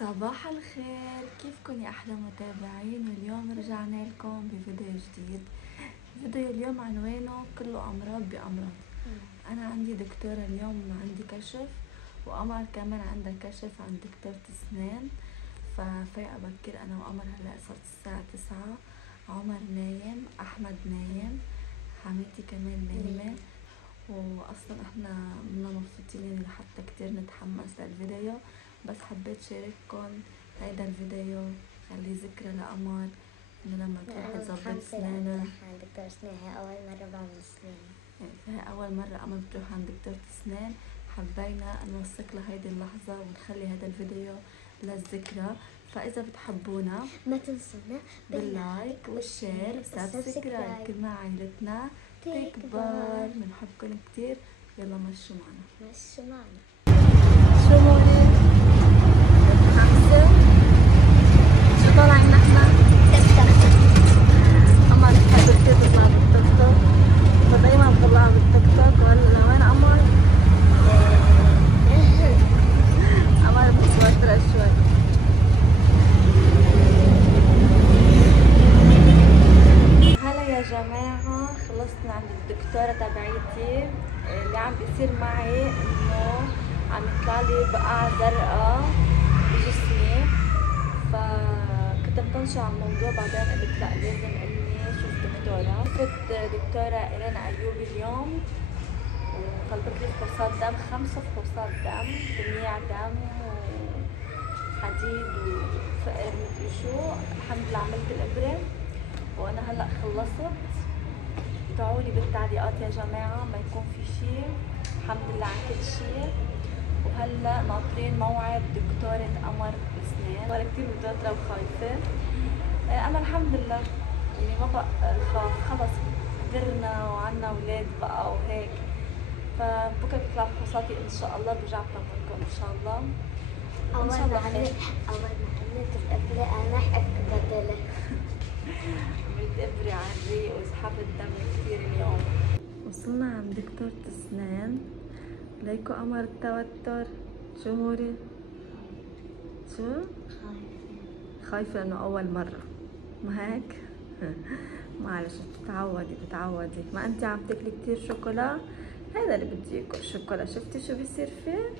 صباح الخير، كيفكن يا احلى متابعين؟ واليوم رجعنا لكم بفيديو جديد. فيديو اليوم عنوانه كله امراض بامراض. انا عندي دكتورة اليوم، عندي كشف، وقمر كمان عندها كشف عند دكتورة اسنان. ففايقة بكير انا وقمر، هلا صارت الساعة 9. عمر نايم، احمد نايم، حماتي كمان نايمة. واصلا احنا منا مبسوطين يعني لحتى كتير نتحمس للفيديو، بس حبيت شارككم هيدا الفيديو خلي ذكرى لقمر انه لما تروح تظبط اسنانها. دكتور اسنان هي اول مره بعمل اسنان، يعني فهي اول مره قمر بتروح عند دكتورة اسنان. حبينا نوثق لها هيدي اللحظه ونخلي هذا الفيديو للذكرى. فاذا بتحبونا ما تنسونا باللايك والشير وسبسكرايب، كل ما عائلتنا تكبر. بنحبكم كتير. يلا مشوا معنا. مشوا معنا. شو هون؟ شو طالعين نحنا؟ قمر بتحب كتير تطلع بالتيك توك، فدايما بطلعها بالتيك توك. وهلا لوين قمر؟ قمر متوترة شوي. هلا يا جماعة، خلصنا عند الدكتورة تبعيتي. اللي عم بيصير معي انه عم يطلع لي بقع زرقاء بجسمي، فكنت مطنشة على الموضوع. بعدين قلت لا، لازم اني اشوف دكتورة. شفت دكتورة إيرين أيوبي اليوم، وطلبت لي فحوصات دم، 5 فحوصات دم، تجميع دم وحديد وفقر مدري شو. الحمد لله عملت الإبرة وانا هلا خلصت. ادعوا لي بالتعليقات يا جماعه ما يكون في شيء. الحمد لله على كل شيء. وهلا ناطرين موعد دكتوره قمر اسنان. وانا كثير متوتره وخايفه. انا الحمد لله يعني ما بقى خاف، خلص كبرنا وعنا اولاد بقى وهيك. فبكره بتطلع فحوصاتي ان شاء الله، برجع بطمنكم ان شاء الله. اول ما عملت الابره انا بدله عملت إبرة على الريق وسحبت دم كتير اليوم. وصلنا عند دكتورة اسنان. ليكو قمر التوتر. شو موري؟ شو؟ خايفة انه اول مرة، ما هيك؟ معلش، بتتعودي. ما انت عم تاكلي كتير شوكولا، هذا اللي بدي ياكل شوكولا. شفتي شو بيصير فيه؟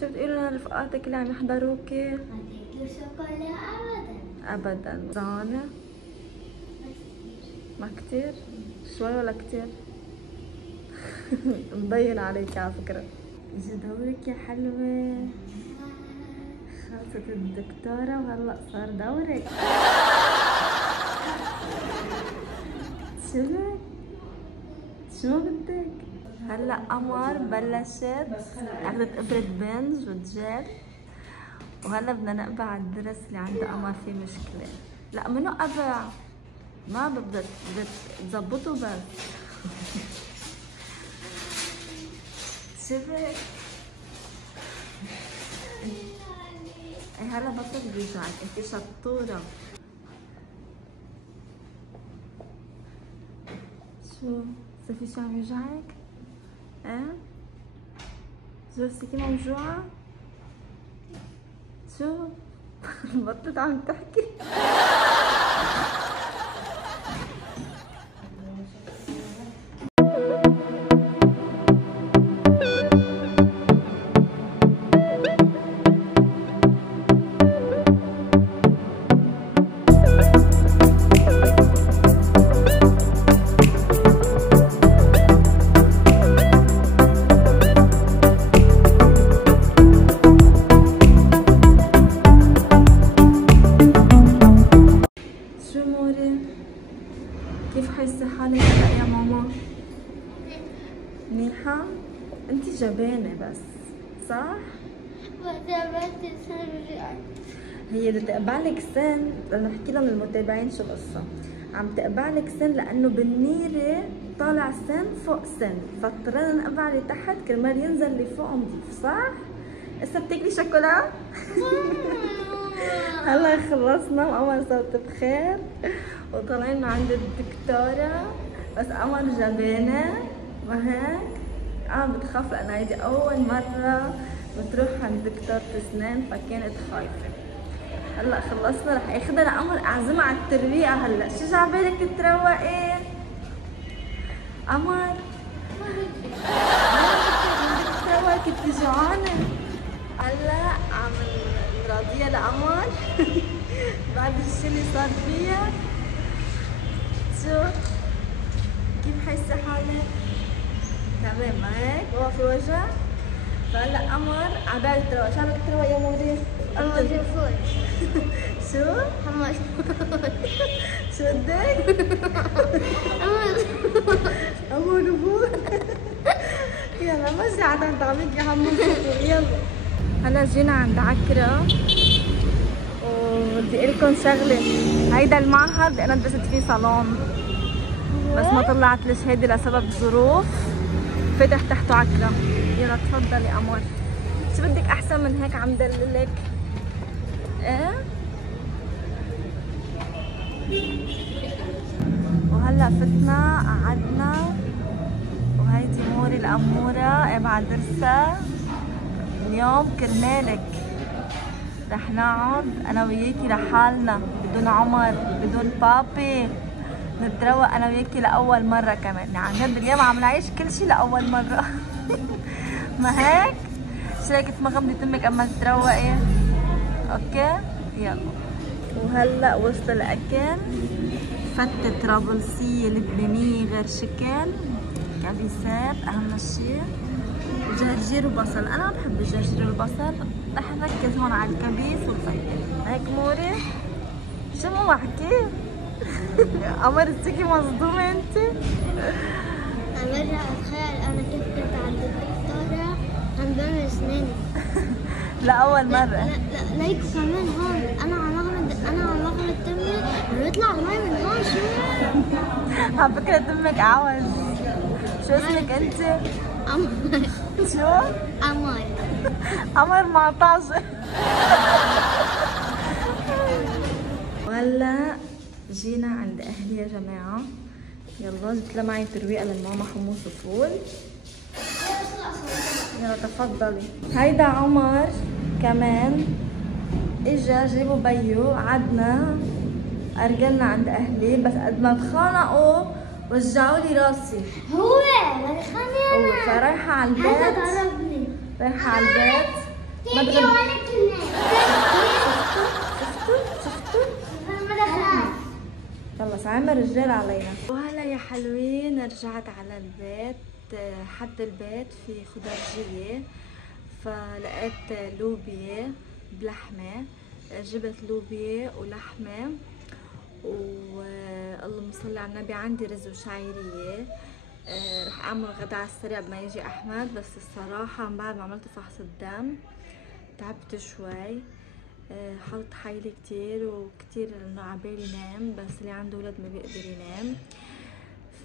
شو بتقولوا لرفقاتك اللي عم يحضروكي؟ ما تاكلوا شوكولا ابدا. زانة ما كتير؟ شوي ولا كتير؟ مبين عليك على فكرة. اجي دورك يا حلوة. خلصت الدكتورة وهلأ صار دورك. شو بدك؟ هلأ قمر بلشت اخذت ابرة بنج وجل، وهلا بدنا نقبع الضرس اللي عند قمر. في مشكلة. لا منو قبع، ما بدك تظبطه بس. شبك اي هلا بطل بيوجعك، انت شطورة. شو في شي عم يوجعك؟ شو السكين موجوعة؟ شو بطلت عم تحكي. كيف حاسة حالك هلا يا ماما؟ منيحة؟ انتي جبانة بس، صح؟ هي بدها تقبعلك سن. بدنا نحكي لهم للمتابعين شو القصة. عم تقبعلك سن لأنه بالنيرة طالع سن فوق سن، فاضطرينا نقبع اللي تحت كرمال ينزل اللي فوق نضيف، صح؟ هسه بتاكلي شوكولا؟ هلا خلصنا وقمر صارت بخير وطالعين من عند الدكتورة. بس قمر جبانة، ما هيك؟ بتخاف لأن هيدي أول مرة بتروح عند دكتورة أسنان، فكانت خايفة. هلا خلصنا رح اخذها لقمر اعزمها على الترويقه. هلا شو جا بالك تروقي؟ قمر بدك تروقي؟ كنتي جوعانه. هلا عم نراضيها لقمر بعد الشي اللي صار فيها. شو كيف حاسه حالك؟ تمام ما هيك؟ ما في وجع؟ فهلا قمر عبالي تروق. شو بدك تروق يا موري؟ شو؟ حمص. شو بدك؟ قمر فوق. يلا مشي عاد طعمك يا حمص. يلا هلا جينا عند عكرة وبدي اقول لكم شغله. هيدا المعهد انا دبست فيه صالون بس ما طلعت الشهاده لسبب ظروف. فتح تحته عكرة. يلا تفضلي قمر. شو بدك احسن من هيك عم دللك؟ ايه؟ وهلا فتنا قعدنا وهيدي موري الأمورة ابعد درسها. اليوم كرمالك رح نقعد انا وياكي لحالنا بدون عمر بدون بابي. نتروق انا وياكي لاول مره كمان. يعني عن جد اليوم عم نعيش كل شيء لاول مره. ما هيك؟ شو رايك تمغمضي تمك اما تتروقي؟ اوكي يلا. وهلا وصل الاكل. فتة طرابلسية لبنانية غير شكل، كبسات اهم شيء، وجرجير وبصل. انا ما بحب الجرجير والبصل، رح نركز هون على الكبيس والفتة. هيك موري؟ شو مو بحكي؟ قمر السكي مصدومة انت؟ أنا برجع أتخيل أنا كيف كنت عند الدكتورة عم بعمل أسناني. لأول مرة. لا ليكو كمان هون أنا عم أغمض تمي ويطلع المي من هون. شو؟ على فكرة تمك عوج. شو اسمك انت؟ قمر. شو؟ قمر. قمر معطاشة. وهلا جينا عند اهلي يا جماعة. يلا جبت لها معي ترويقة للماما حمص وفول. يلا تفضلي. هيدا عمر كمان اجا جابوا بيو. قعدنا ارجلنا عند اهلي بس قد ما تخانقوا وجعوا لي راسي. هو ما تخانق. هو فرايحة على البيت. هذا ضربني. رايحة على البيت. ما تيجي تغني. ولا كنا. شفتوا؟ أنا ما دخلت. خلص عامل رجال علينا. وهلا يا حلوين رجعت على البيت. حد البيت في خضرجية فلقيت لوبيا بلحمة. جبت لوبيا ولحمة واللهم صل على النبي. عندي رز وشعيرية. رح اعمل غدا على السريع بما يجي احمد. بس الصراحة من بعد ما عملت فحص الدم تعبت شوي. حاطط حيلي كتير وكتير انه عبالي نام بس اللي عنده ولد ما بيقدر ينام.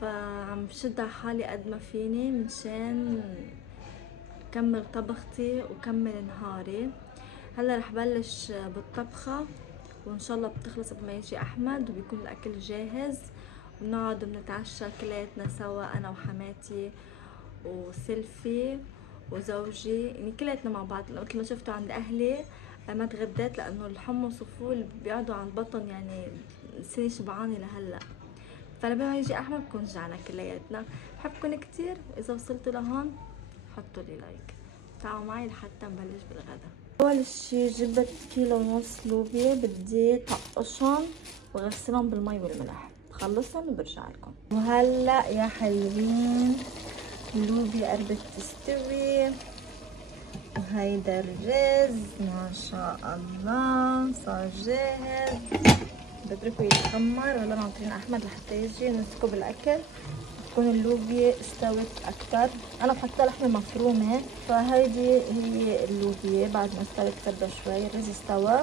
فعم بشد على حالي قد ما فيني مشان كمل طبختي وكمل نهاري. هلا رح بلش بالطبخة وان شاء الله بتخلص قبل ما يجي احمد وبيكون الاكل جاهز. بنقعد بنتعشى كلياتنا سوا انا وحماتي وسيلفي وزوجي. يعني كلياتنا مع بعض. مثل ما شفتوا عند اهلي ما تغديت لانه الحمص وفول بيقعدوا على البطن. يعني لساني شبعانه لهلا. فلما يجي احمد بكون جعنا كلياتنا. بحبكم كتير. واذا وصلتوا لهون حطوا لي لايك. تعالوا معي لحتى نبلش بالغدا. اول شي جبت كيلو ونص لوبيا. بدي طقشهم وغسلهم بالمي والملح. بخلصهم وبرجع لكم. وهلا يا حلوين اللوبيا قربت تستوي. وهيدا الرز ما شاء الله صار جاهز. بتركه يتخمر ولا ناطرين احمد لحتى يجي نمسكه بالاكل. تكون اللوبيا استوت اكثر. انا بحط لحمه مفرومه فهيدي هي اللوبيا بعد ما استوت كبه شوي. الرز استوى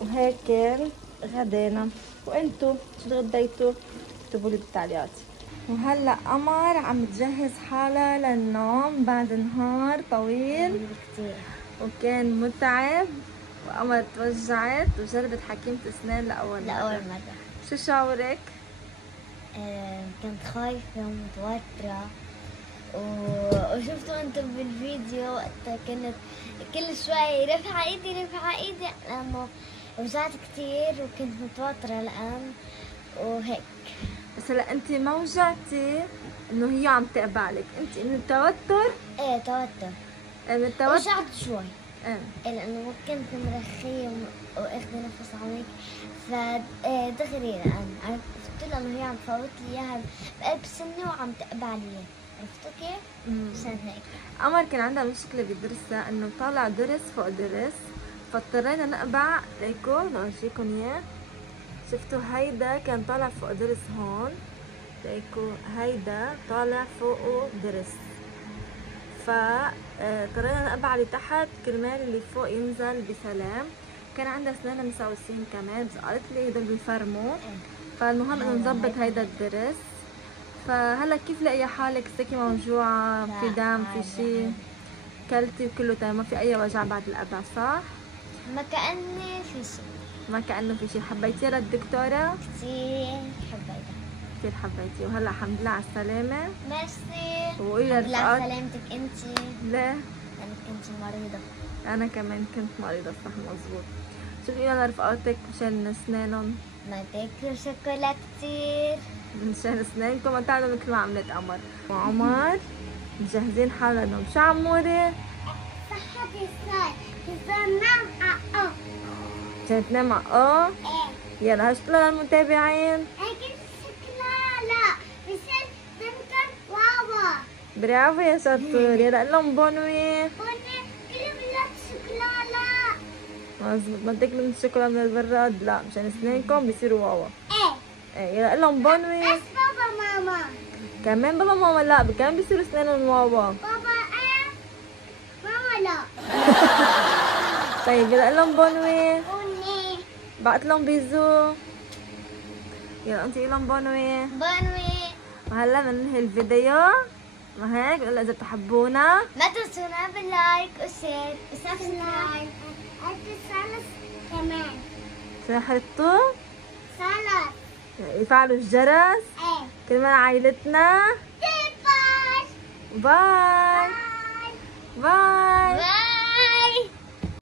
وهيك غدينا. وانتو شو تغديتوا؟ اكتبوا لي بالتعليقات. وهلا قمر عم تجهز حالها للنوم بعد نهار طويل كتير. وكان متعب. وقمر توجعت وجربت حكيمة اسنان لأول مرة. شو شعورك؟ كنت خايفة ومتوترة وشفتوا انتم بالفيديو وقتها كنت كل شوي رفع ايدي لانه وجعت كتير وكنت متوترة الآن وهيك. بس هلا انت ما وجعتي انه هي عم تقبع لك، انت من التوتر؟ ايه توتر. من التوتر وجعت شوي. ايه لأنه كنت مرخية وأخذ نفس عميق، فدغري الآن عرفت له إنه هي عم تفوت لي إياها بقلب سني وعم تقبع لي، عرفتوا كيف؟ عشان هيك. قمر كان عندها مشكلة بدرسها انه طالع درس فوق درس، فاضطرينا نقبع. ليكو نورجيكم اياه، شفتوا هيدا كان طالع فوق درس هون، ليكو هيدا طالع فوقه درس، فاضطرينا نقبع اللي تحت كرمال اللي فوق ينزل بسلام. كان عندها اسنانها مسوسين كمان، بس قالت لي هدول بيفرموا، فالمهم انه نظبط هيدا الدرس. فهلا كيف لاقيه حالك؟ ساكي موجوعه؟ في دم؟ في شيء؟ كلتي وكله تمام؟ ما في اي وجع بعد القبع صح؟ ما كأني في شيء. ما كأنه في شيء. حبيتيها للدكتورة؟ كتير حبيتها. كثير حبيتي. وهلا الحمد لله على السلامة. ميرسي. وقولي الحمد لله على لرفقات. سلامتك انتي. ليه؟ لأنك كنتي مريضة. انا كمان كنت مريضة صح مزبوط. شو تقولي لرفقاتك مشان اسنانهم؟ ما تاكلوا شوكولا كتير. مشان اسنانكم ما تعملوا مثل ما عملت قمر. وعمر مجهزين حالنا. شو عموري؟ صحتي صار نام مشان تنام اه؟ ايه. يلا هشتغل للمتابعين. اكل شوكولا بصير تنكر واوا. برافو يا شطور. يلا قول لهم بونوي. وانا كل بلاد شوكولا. مظبوط. ما تاكلوا من الشوكولا من البراد، لا مشان اسنانكم بيصيروا واوا. ايه. ايه يلا قول لهم بونوي. بس بابا ماما. كمان بابا ماما لا، كمان بيصيروا اسنانهم واوا. بابا ايه. ماما لا. طيب يلا قول لهم بونوي. وني. بعت لهم بيزو. يلا انت قول لهم بونوي. بنوي. وهلا بننهي الفيديو. ما هيك؟ ولا اذا بتحبونا ما تنسونا باللايك وشير وسبسكرايب. اتصلوا كمان. حطوا صلاة. يفعلوا الجرس ايه. كرمال عائلتنا. باي. باي باي. باي. باي.